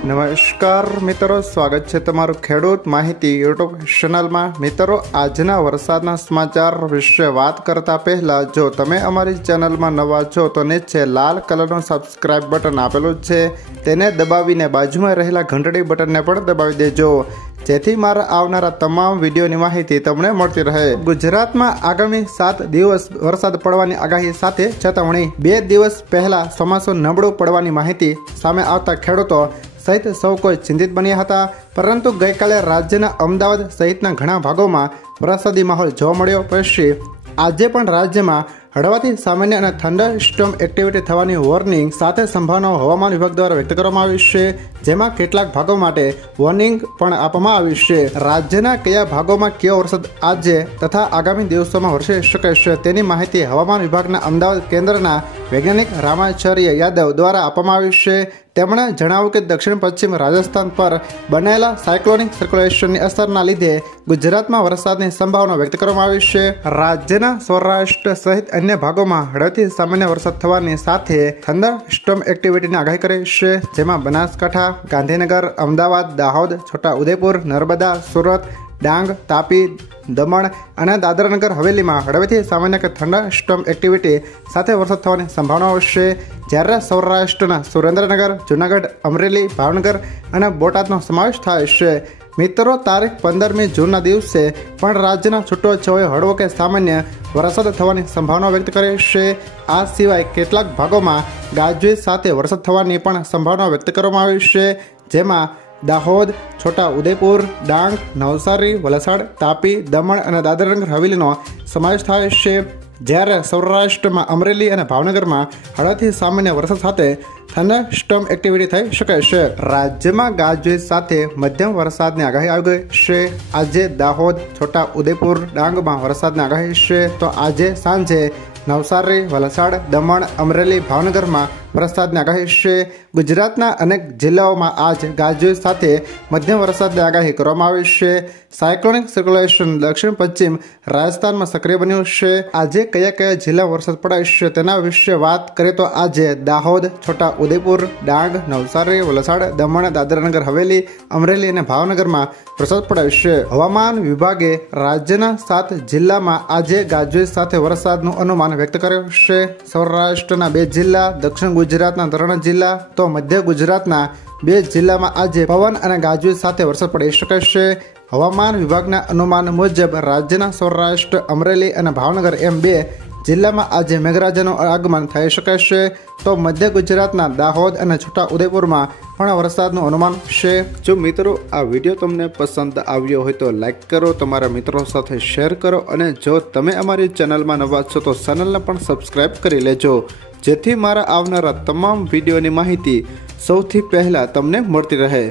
નમસ્કાર મિત્રો, સ્વાગત છે તમારું ખેડૂત માહિતી યુટ્યુબ ચેનલમાં। મિત્રો, આજના વરસાદના સમાચાર વિશે વાત કરતા પહેલા જો તમે અમારી ચેનલમાં નવા છો તો નીચે લાલ કલરનું સબસ્ક્રાઇબ બટન આપેલું છે, તેને દબાવીને બાજુમાં રહેલા ઘંટડી બટનને પણ દબાવી દેજો, જેથી મારા આવનારા તમામ વિડીયોની માહિતી તમને મળતી રહે। ગુજરાતમાં આગામી 7 દિવસ વરસાદ પડવાની આગાહી સાથે ચેતવણી। 2 દિવસ પહેલા ચોમાસું નબળું પડવાની માહિતી સામે આવતા ખેડૂતો સહિત સૌ કોઈ ચિંતિત બન્યા હતા, પરંતુ ગઈકાલે રાજ્યના અમદાવાદ સહિતના ઘણા ભાગોમાં વરસાદી માહોલ જોવા મળ્યો। પછી આજે પણ રાજ્યમાં હળવાથી સામાન્ય અને થંડર સ્ટોર્મ એક્ટિવિટી થવાની વોર્નિંગ સાથે સંભાવનાઓ હવામાન વિભાગ દ્વારા વ્યક્ત કરવામાં આવી છે, જેમાં કેટલાક ભાગો માટે વોર્નિંગ પણ આપવામાં આવી છે। રાજ્યના કયા ભાગોમાં કયો વરસાદ આજે તથા આગામી દિવસોમાં વરસી શકે છે તેની માહિતી હવામાન વિભાગના અમદાવાદ કેન્દ્રના વૈજ્ઞાનિક રામાચાર્ય યાદવ દ્વારા આપવામાં આવી છે। તેમણે જણાવ્યું કે દક્ષિણ પશ્ચિમ રાજસ્થાન પર બનેલા સાયક્લોનિક સર્ક્યુલેશનની અસરના લીધે ગુજરાતમાં વરસાદની સંભાવના વ્યક્ત કરવામાં આવી છે। રાજ્યના સૌરાષ્ટ્ર સહિત અન્ય ભાગોમાં હળવાથી સામાન્ય વરસાદ થવાની સાથે થંડર સ્ટોર્મ એક્ટિવિટીની આગાહી કરી છે, જેમાં બનાસકાંઠા, ગાંધીનગર, અમદાવાદ, દાહોદ, છોટા ઉદેપુર, નર્મદા, સુરત, ડાંગ, તાપી, દમણ અને દાદરાનગર હવેલીમાં હળવેથી સામાન્ય કે થંડર સ્ટોર્મ એક્ટિવિટી સાથે વરસાદ થવાની સંભાવનાઓ છે, જ્યારે સૌરાષ્ટ્રના સુરેન્દ્રનગર, જૂનાગઢ, અમરેલી, ભાવનગર અને બોટાદનો સમાવેશ થાય છે। મિત્રો, તારીખ 15મી જૂનના દિવસે પણ રાજ્યના છૂટોછવાયો હળવો કે સામાન્ય વરસાદ થવાની સંભાવના વ્યક્ત કરી છે। આ સિવાય કેટલાક ભાગોમાં ગાજવીજ સાથે વરસાદ થવાની પણ સંભાવના વ્યક્ત કરવામાં આવી છે, જેમાં દાહોદ, છોટા ઉદેપુર, ડાંગ, નવસારી, વલસાડ, તાપી, દમણ અને દાદરાનગર હવેલીનો સમાવેશ થાય છે, જ્યારે સૌરાષ્ટ્રમાં અમરેલી અને ભાવનગરમાં હળવાથી સામાન્ય વરસાદ સાથે થંડર સ્ટોર્મ એક્ટિવિટી થઈ શકે છે। રાજ્યમાં ગાજવીજ સાથે મધ્યમ વરસાદની આગાહી આવી ગઈ છે। આજે દાહોદ, છોટા ઉદેપુર, ડાંગમાં વરસાદની આગાહી છે, તો આજે સાંજે નવસારી, વલસાડ, દમણ, અમરેલી, ભાવનગરમાં વરસાદની આગાહી છે। ગુજરાતના અનેક જિલ્લાઓમાં આજ ગાજવીજ સાથે મધ્યમ વરસાદની આગાહી કરવામાં આવી છે। સાયક્લોનિક સર્ક્યુલેશન દક્ષિણ પશ્ચિમ રાજસ્થાનમાં સક્રિય બન્યું છે। આજે કયા કયા જિલ્લા વરસાદ પડશે તેના વિશે વાત કરીએ તો આજે દાહોદ, છોટા ઉદેપુર, ડાંગ, નવસારી, વલસાડ, દમણ, દાદરાનગર હવેલી, અમરેલી અને ભાવનગરમાં વરસાદ પડશે। હવામાન વિભાગે રાજ્યના 7 જિલ્લામાં આજે ગાજવીજ સાથે વરસાદનું અનુમાન વ્યક્ત કર્યું છે। સૌરાષ્ટ્રના 2 જિલ્લા, દક્ષિણ ગુજરાતના 3 જિલ્લા તો મધ્ય ગુજરાતના 2 જિલ્લામાં આજે પવન અને ગાજવીજ સાથે વરસાદ પડી શકે છે। હવામાન વિભાગના અનુમાન મુજબ રાજ્યના સૌરાષ્ટ્ર, અમરેલી અને ભાવનગર એમ 2 જિલ્લામાં આજે મેઘરાજાનું આગમન થઈ શકે છે, તો મધ્ય ગુજરાતના દાહોદ અને છોટા ઉદેપુરમાં પણ વરસાદનું અનુમાન છે। જો મિત્રો આ વિડીયો તમને પસંદ આવ્યો હોય તો લાઈક કરો, તમારા મિત્રો સાથે શેર કરો અને જો તમે અમારી ચેનલમાં નવા છો તો ચેનલને પણ સબસ્ક્રાઈબ કરી લેજો, જેથી મારા આવનારા તમામ વિડીયોની માહિતી સૌથી પહેલાં તમને મળતી રહે।